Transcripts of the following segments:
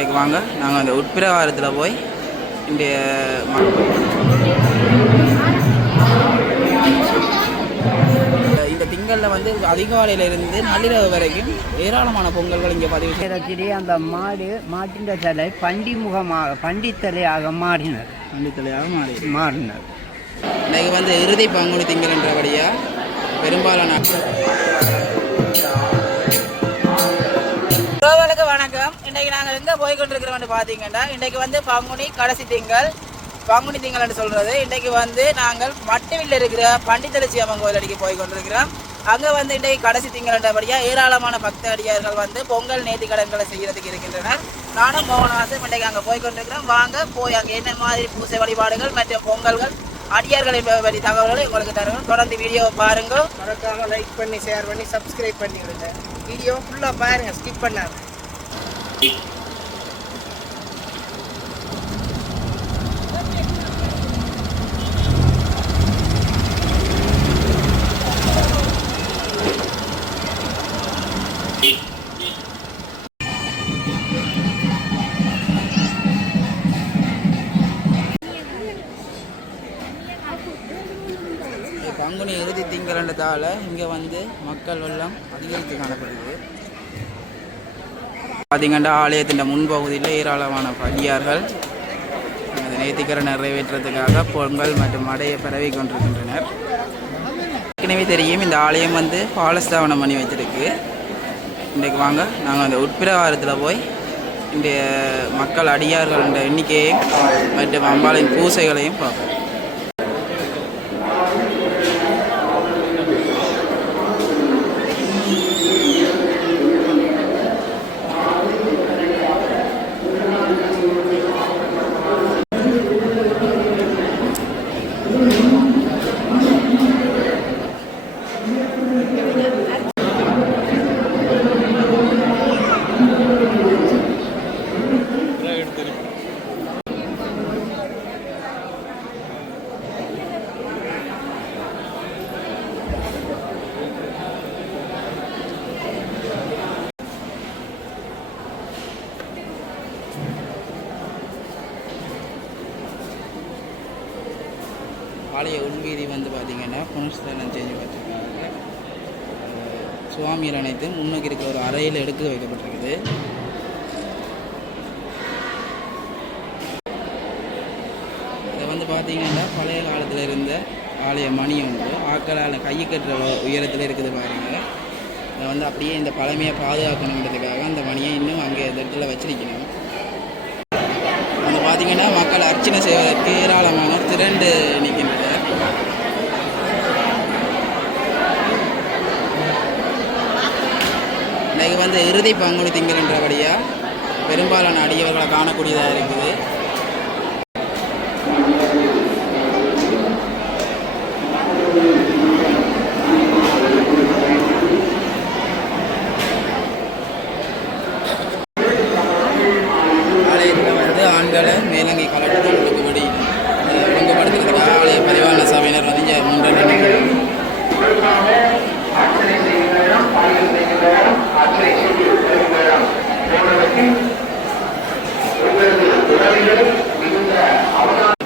இன்றைக்கு வாங்க நாங்கள் அந்த உட்பிரகாரத்தில் போய் இன்றைய இந்த திங்களில் வந்து அதிகாலையிலிருந்து நள்ளிரவு வரைக்கும் ஏராளமான பொங்கல்கள் இங்கே பதிவு செய்யறதுலேயே அந்த மாட்டின் தலை பண்டித்தலையாக மாறினர். மாறினர். இன்றைக்கு வந்து இறுதி பங்குனி திங்கள் என்றபடியாக பெரும்பாலான வணக்கம். இன்றைக்கு நாங்கள் எங்கே போய் கொண்டிருக்கிறோம்னு பார்த்தீங்கன்னா, இன்றைக்கு வந்து பங்குனி கடைசி திங்கள், பங்குனி திங்கள் என்று சொல்கிறது. இன்றைக்கு வந்து நாங்கள் மட்டுவில் இருக்கிற பண்டித்தலட்சி அம்மன் கோயில் அடிக்க போய் கொண்டிருக்கிறோம். அங்கே வந்து இன்றைக்கு கடைசி திங்கள் என்றபடியாக ஏராளமான பக்த அடியார்கள் வந்து பொங்கல் நேர்த்தி கடன்களை செய்கிறதுக்கு இருக்கின்றனர். நானும் மோகனாசும் இன்றைக்கு அங்கே போய் கொண்டிருக்கிறோம். வாங்க போய் அங்கே என்ன மாதிரி பூசை வழிபாடுகள் மற்றும் பொங்கல்கள் அடியார்களை பற்றி தகவல்களை உங்களுக்கு தருவோம். தொடர்ந்து வீடியோவை பாருங்கள். மறக்காம லைக் பண்ணி ஷேர் பண்ணி சப்ஸ்கிரைப் பண்ணி விடுங்க. வீடியோ ஃபுல்லாக பாருங்கள், ஸ்கிப் பண்ணாங்க. பங்குனி இறுதி திங்களன்றதால இங்கே வந்து மக்கள் வெள்ளம் அதிகரித்து காணப்படுது. பார்த்தீங்கன்னா ஆலயத்தின் முன்பகுதியில் ஏராளமான அடியார்கள் அந்த நேர்த்திக்கரை நிறைவேற்றுறதுக்காக பொங்கல் மற்றும் மடையை பரவி கொண்டிருக்கின்றனர். ஏற்கனவே தெரியும் இந்த ஆலயம் வந்து பாலஸ்தாபனம் பண்ணி வச்சிருக்கு. இன்றைக்கு வாங்க நாங்கள் அந்த உட்பிரகாரத்தில் போய் இன்றைய மக்கள் அடியார்கள் எண்ணிக்கையையும் மற்றும் அம்பாளின் பூசைகளையும் பார்ப்போம். ஆலய உள்வீதி வந்து பார்த்திங்கன்னா புனஸ்தானம் செஞ்சு வச்சுருக்காங்க. சுவாமிகள் அனைத்தும் முன்னோக்கி இருக்கிற ஒரு அறையில் எடுக்க வைக்கப்பட்டிருக்குது. இதை வந்து பார்த்திங்கன்னா பழைய காலத்தில் இருந்த ஆலய மணி ஒன்று ஆக்களால் கையை கட்டுற உயரத்தில் இருக்குது பாருங்கள். அதை வந்து அப்படியே இந்த பழமையை பாதுகாக்கணுன்றதுக்காக அந்த மணியை இன்னும் அங்கே இந்த இடத்துல வச்சிருக்கணும். பார்த்தீங்கன்னா மக்கள் அர்ச்சனை செய்வதற்கு ஏராளமான திரண்டு நிற்கின்றனர். இன்றைக்கு வந்து இறுதி பங்குனி திங்கள் என்றபடியாக பெரும்பாலான அடியவர்களை காணக்கூடியதாக இருக்குது. ஆண்களை மேலங்கை கலட்டுகளுக்கு விடி ஒழுங்குபடுத்துறதுக்காக ஆலய பரிவாரண சபையினர் வந்து இங்கே முன்னிலை.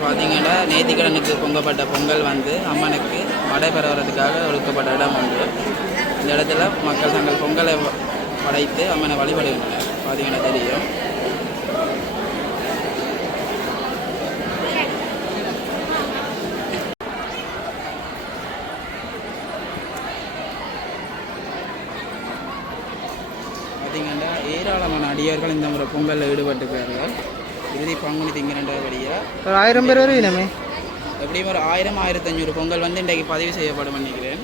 பார்த்தீங்கன்னா நேர்த்திக்கடனுக்கு பொங்கப்பட்ட பொங்கல் வந்து அம்மனுக்கு மடை பெறுவதற்காக ஒழுக்கப்பட்ட இடம் உண்டு. இந்த இடத்துல மக்கள் தங்கள் பொங்கலை படைத்து அம்மனை வழிபடுகின்றனர். பார்த்தீங்கன்னா தெரியும். பார்த்தீங்கன்னா ஏராளமான அடியார்கள் இந்த முறை பொங்கலில் ஈடுபட்டுக்கிறார்கள். இறுதி பங்குனி திங்கள்ன்றபடியாக ஒரு 1000 பேர் வருவீனமே. எப்படியும் ஒரு 1000-1500 பொங்கல் வந்து இன்றைக்கு பதிவு செய்யப்படும் நினைக்கிறேன்.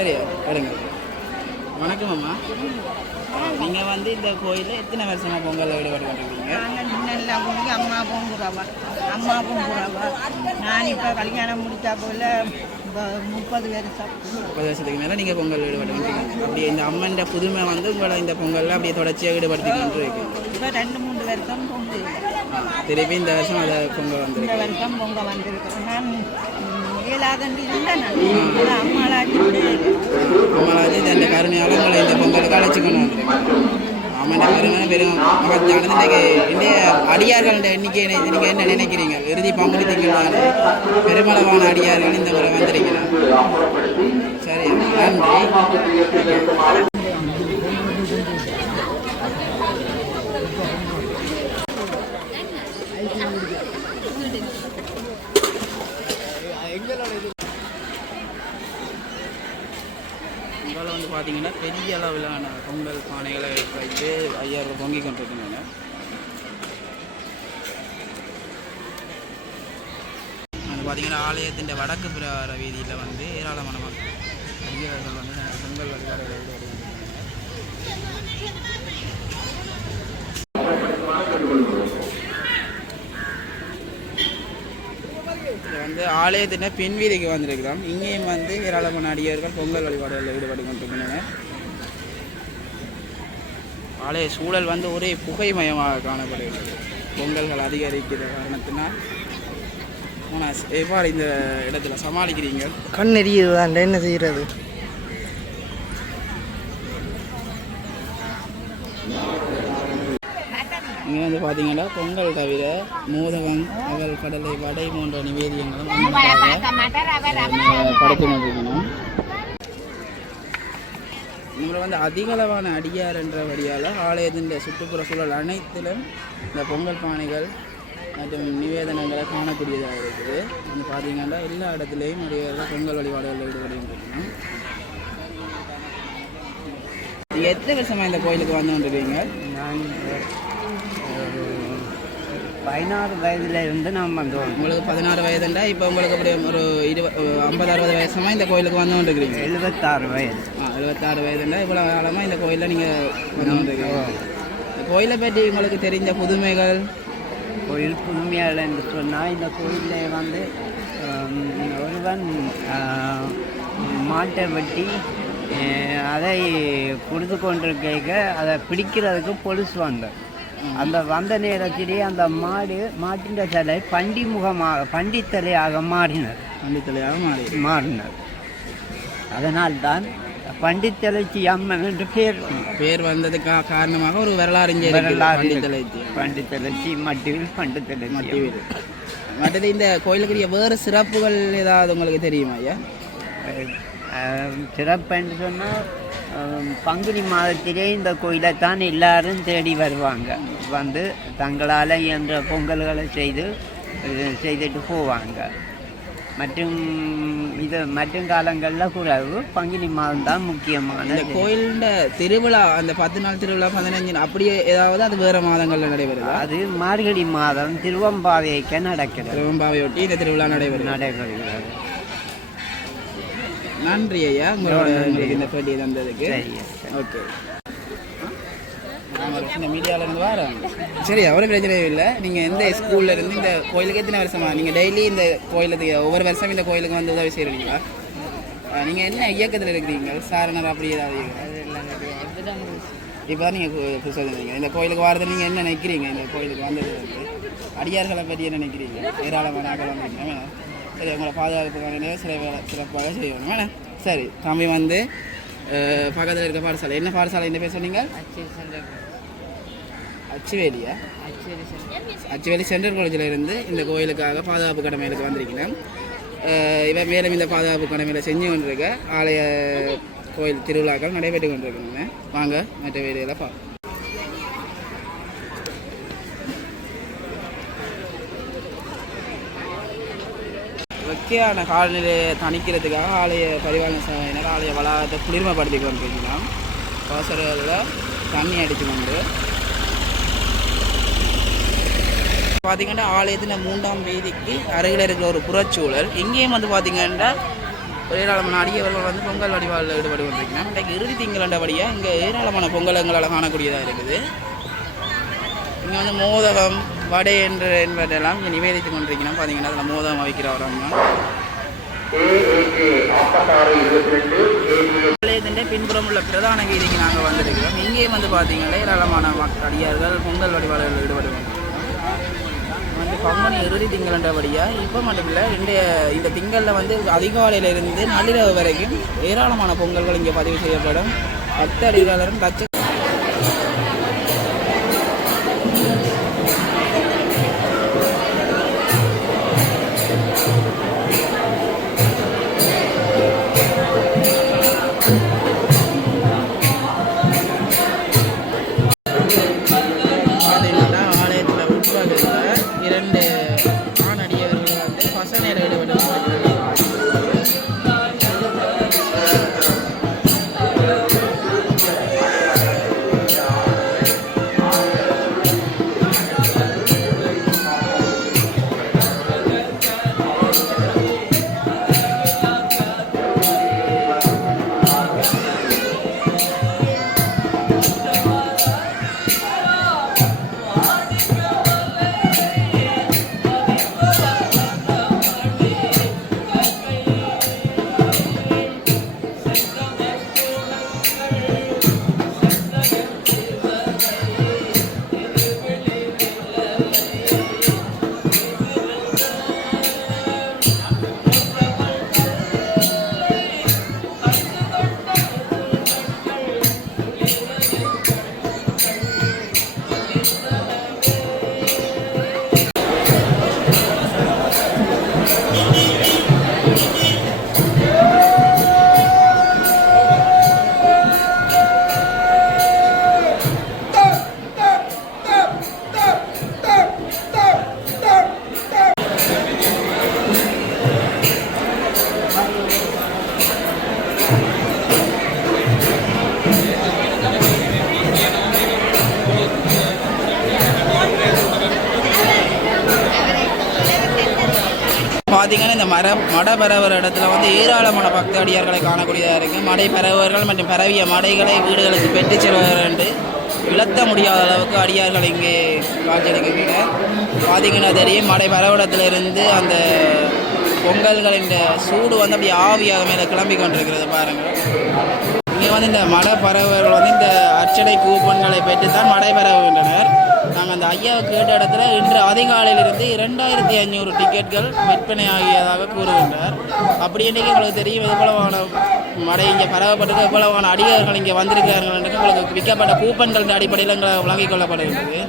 சரியா வருங்க. வணக்கம் அம்மா. நீங்கள் வந்து இந்த கோயிலில் எத்தனை வருஷமாக பொங்கலில் ஈடுபட்டு கொண்டிருக்கீங்க? அம்மா பொங்குறவா. நான் இப்போ கல்யாணம் முடித்தா போல 30 வருஷத்துக்கு மேலே நீங்கள் பொங்கல் ஈடுபட்டு. அப்படி இந்த அம்மன் புதுமை வந்து உங்களை இந்த பொங்கலில் அப்படியே தொடர்ச்சியாக ஈடுபடுத்தி கொண்டு இருக்கு. இப்போ 2-3 வருஷம் பொங்கு. திருப்பி இந்த வருஷம் அதை பொங்கல் வந்துருக்கு. இந்த வருஷம் பொங்கல் வந்திருக்கிறேன். நான் இயலாதண்டி இருந்தேன். அம்மாளாஜி தன் கருணையால் உங்களை இந்த பொங்கலுக்கு அழைச்சிக்கணும் வந்துருக்கு. பெரும் மகத்தானது. இன்றைக்கு இந்திய அடியார்கள் எண்ணிக்கை நீங்கள் என்ன நினைக்கிறீங்க? இறுதி பங்குனி திங்கள் பெருமளவான அடியார்கள் இந்த முறை வந்திருக்கிறார். சரி, நன்றி. இங்கே வந்து பார்த்தீங்கன்னா பெரிய அளவிலான பொங்கல் பானைகளை வைத்து ஐயாயிரம் பொங்கி கொண்டிருக்குங்க. அது பார்த்தீங்கன்னா ஆலயத்தின் வடக்கு பிரகார வீதியில் வந்து ஏராளமான மக்கள் ஐயர்கள் வந்து பொங்கல் வழிபாடுகளை வந்து ஆலயத்தின் பின் வீதிக்கு வந்திருக்கிறோம். இங்கேயும் வந்து ஏராளமான அடியார்கள் பொங்கல் வழிபாடுகளில் ஈடுபட்டு கொண்டிருக்கின்றனர். ஆலய சூழல் வந்து ஒரே புகைமயமாக காணப்படுகிறது. பொங்கல்கள் அதிகரிக்கிற காரணத்தினால் எவ்வாறு இந்த இடத்துல சமாளிக்கிறீங்க? கண் எரியுது, என்ன செய்யறது? இங்கே வந்து பார்த்தீங்கன்னா பொங்கல் தவிர மோதகம், அவல், கடலை, வடை போன்ற நிவேதியங்களும் படைத்து கொண்டிருக்கணும். நம்மளை வந்து அதிகளவான அடியார் என்ற வழியால் ஆலயத்தின் சுற்றுப்புற சூழல் அனைத்திலும் இந்த பொங்கல் பானைகள் மற்றும் நிவேதனங்களை காணக்கூடியதாக இருக்குது. வந்து பார்த்தீங்கன்னா எல்லா இடத்துலையும் அடியார்கள் பொங்கல் வழிபாடுகளில் ஈடுபடுகின்றன. நீங்கள் எத்தனை வருஷமாக இந்த கோயிலுக்கு வந்து கொண்டிருக்கீங்க? நான் 16 வயதுல இருந்து நான் வந்தோம். உங்களுக்கு 16 வயதுண்டா? இப்போ உங்களுக்கு அப்படி ஒரு 50-60 வயசுமா இந்த கோயிலுக்கு வந்து கொண்டிருக்கிறீங்க? 76 வயது. 76 வயதுண்டா? இவ்வளோ காலமாக இந்த கோயிலில் நீங்கள் வந்து கொண்டிருக்கீங்க. இந்த கோயிலை பற்றி உங்களுக்கு தெரிஞ்ச புதுமைகள்? கோயில் புதுமையால் என்று சொன்னால், இந்த கோயிலில் வந்து ஒருவன் மாட்டை வெட்டி அதை கொடுத்து கொண்டிருக்க அதை பிடிக்கிறதுக்கு பொலிசு வந்தார். அந்த வந்த நேரத்திலே அந்த மாட்டின் தலை பண்டித்தலையாக மாறினர். அதனால்தான் பண்டித்தலைச்சி அம்மன் என்று பேர் வந்ததுக்கு காரணமாக ஒரு வரலாறு பண்டித்தலைச்சி மட்டிவில் பண்டித்தலைச்சி. மற்றது இந்த கோயிலுக்குரிய வேறு சிறப்புகள் ஏதாவது உங்களுக்கு தெரியுமா ஐயா? சிறப்பு என்று சொன்னால், பங்குனி மாதத்திலே இந்த கோயிலைத்தான் எல்லாரும் தேடி வருவாங்க. வந்து தங்களால் என்ற பொங்கல்களை செய்துட்டு போவாங்க. மற்றும் காலங்களில் குறைவு. பங்குனி மாதம் தான் முக்கியமான. இந்த கோயிலின் திருவிழா, அந்த 10 நாள் திருவிழா 15 அப்படியே ஏதாவது அது வேறு மாதங்களில் நடைபெறுது? அது மார்கழி மாதம் திருவம்பாவைக்கு நடக்கிறது. திருவம்பாவையொட்டி இந்த திருவிழா நடைபெறுகிறது. நன்றி ஐயா, உங்களோட இந்த பேட்டியை தந்ததுக்கு. ஓகே, இந்த மீடியாவிலேருந்து வரேன். சரி, அவ்வளோ பிரச்சனையும் இல்லை. நீங்கள் எந்த ஸ்கூலில் இருந்து இந்த கோயிலுக்கு எத்தனை வருஷமா நீங்கள் டெய்லி இந்த கோயிலுக்கு ஒவ்வொரு வருஷம் இந்த கோயிலுக்கு வந்து உதவி செய்கிறீங்களா? நீங்கள் என்ன இயக்கத்தில் இருக்கிறீங்க? சாரணர் அப்படி ஏதாவது? இப்போ தான் நீங்கள் சொல்லுறீங்க இந்த கோயிலுக்கு வரது. நீங்கள் என்ன நினைக்கிறீங்க? இந்த கோயிலுக்கு வந்தது வந்து அடியார்களை பற்றி என்ன நினைக்கிறீங்க? ஏராளமான ஆக்கள் வந்துருக்கீங்க. சரி, உங்களை பாதுகாப்புக்கான சிறப்பாக செய்யணும் வேணா. சரி, தம்பி வந்து பக்கத்தில் இருக்க பாடசாலை, என்ன பாடசாலை என்ன பேர் சொன்னீங்க? அச்சுவேலியா? அச்சுவேலி சென்ட்ரல் காலேஜில் இருந்து இந்த கோயிலுக்காக பாதுகாப்பு கடமைகளுக்கு வந்திருக்கிறேன். இவன் மேலும் இந்த பாதுகாப்பு கடமையில் செஞ்சு கொண்டிருக்க ஆலய கோயில் திருவிழாக்கள் நடைபெற்று கொண்டிருக்கிறேங்க. வாங்க மற்ற வேலைகளை பார்ப்போம். வெக்கையான காலநிலையை தணிக்கிறதுக்காக ஆலய பரிபாலன சபையினர் ஆலய வளாகத்தை குளிர்மைப்படுத்தி கொண்டிருக்கலாம். வாசல்களில் தண்ணி அடித்து கொண்டு பார்த்திங்கன்னா ஆலயத்தின் 3ஆம் வீதிக்கு அருகில் இருக்கிற ஒரு புறச்சூழல். இங்கேயும் வந்து பார்த்திங்கன்னா ஏராளமான அடியவர்கள் வந்து பொங்கல் வழிபாடில் ஈடுபட்டு கொண்டிருக்கலாம். இன்றைக்கு இறுதி திங்களண்டபடியாக இங்கே ஏராளமான பொங்கலங்களால் காணக்கூடியதாக இருக்குது. இங்கே வந்து மோதகம், வடை என்பதெல்லாம் இங்கே நிவேதித்து கொண்டிருக்கணும். பார்த்தீங்கன்னா அதில் மோதகம் வைக்கிற வராங்க. ஆலயத்தின் பின்புறம் உள்ள பிரதான வீதிக்கு நாங்கள் வந்திருக்கிறோம். இங்கேயும் வந்து பார்த்தீங்கன்னா ஏராளமான அடியார்கள் பொங்கல் வழிபாடுகளில் ஈடுபடுவாங்க. வந்து பங்குனி இறுதி திங்களண்டபடியாக இப்போ மட்டும் இல்லை, இந்த திங்களில் வந்து அதிகாலையிலிருந்து நள்ளிரவு வரைக்கும் ஏராளமான பொங்கல்கள் இங்கே பதிவு செய்யப்படும். 10 அடிகாலரும் பார்த்தீங்கன்னா இந்த மடை பரவுற இடத்துல வந்து ஏராளமான பக்தடியார்களை காணக்கூடியதாக இருக்குது. மடை பரவர்கள் மற்றும் பரவிய மடைகளை வீடுகளுக்கு பெற்று செல்வர்கள் விளத்த முடியாத அளவுக்கு அடியார்கள் இங்கே காட்சியளிக்கின்றன. பார்த்தீங்கன்னா தெரியும், மடை பரவடத்திலிருந்து அந்த பொங்கல்களின் சூடு வந்து அப்படி ஆவியாக மேலே கிளம்பி கொண்டிருக்கிறது பாருங்கள். இங்கே வந்து இந்த மடை பறவைகள் வந்து இந்த அச்சடை கூப்பன்களை பெற்றுத்தான் மடை பரவுகின்றனர். நாங்கள் அந்த ஐயாவுக்கு கேட்ட இடத்துல இன்று அதிகாலையிலிருந்து 2500 டிக்கெட்கள் விற்பனை ஆகியதாக கூறுகின்றார். அப்படி இன்றைக்கு உங்களுக்கு தெரியும் எவ்வளவான மடை இங்கே பரவப்பட்டு எவ்வளவான அடியார்கள் இங்கே வந்திருக்கிறார்கள் என்று உங்களுக்கு விற்கப்பட்ட கூப்பன்களின் அடிப்படையில் எங்களை வழங்கிக் கொள்ளப்படுகிறது.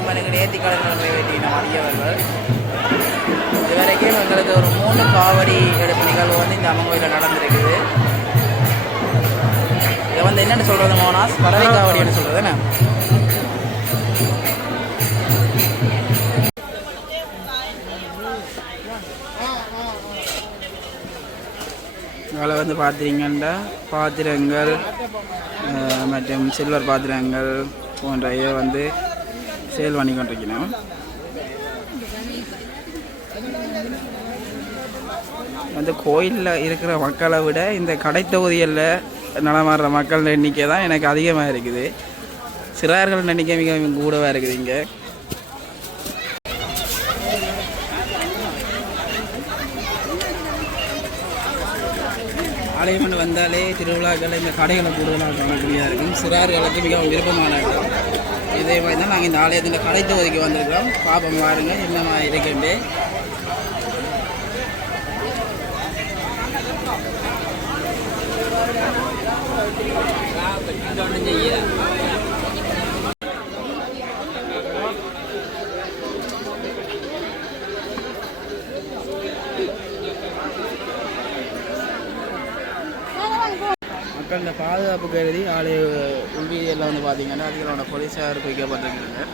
அம்மனுக்கு நேர்த்திக்கடன் நிறைவேற்றின அடியவர்கள். இதுவரைக்கும் எங்களுக்கு ஒரு 3 காவடி எடுப்பு நிகழ்வு வந்து இந்த அம்மன் கோயிலில் நடந்திருக்குது. இதை வந்து என்னென்னு சொல்கிறது மோனாஸ், பறவை காவடின்னு சொல்கிறது என்ன? அதில் வந்து பார்த்தீங்கன்னா பாத்திரங்கள் மற்றும் சில்வர் பாத்திரங்கள் போன்ற இதை வந்து சேல் பண்ணி கொண்டிருக்கணும். வந்து கோயிலில் இருக்கிற மக்களை விட இந்த கடை தொகுதிகளில் நடமாடுற மக்கள் எண்ணிக்கை தான் எனக்கு அதிகமாக இருக்குது. சிறார்கள் எண்ணிக்கை மிக கூடவாக இருக்குது. இங்கே ஆலயம் வந்தாலே திருவிழாக்கள் இந்த கடைகளை கூடுதலாக காணக்கூடியதாக இருக்கும். சிறார்களுக்கு மிகவும் விருப்பமான இடம். இதே மாதிரி தான் நாங்கள் இந்த ஆலயத்தில் கடை தொகுதிக்கு வந்திருக்கிறோம். பாப்பம் பாருங்க என்ன மாதிரி இருக்குண்டு. அங்கே ஒன்றும் செய்ய மக்கள் இந்த பாதுகாப்பு கருதி ஆலய உள்வீதியில் வந்து பார்த்தீங்கன்னா அதிகமான போலீஸார் குவிக்கப்பட்டிருக்கிறாங்க.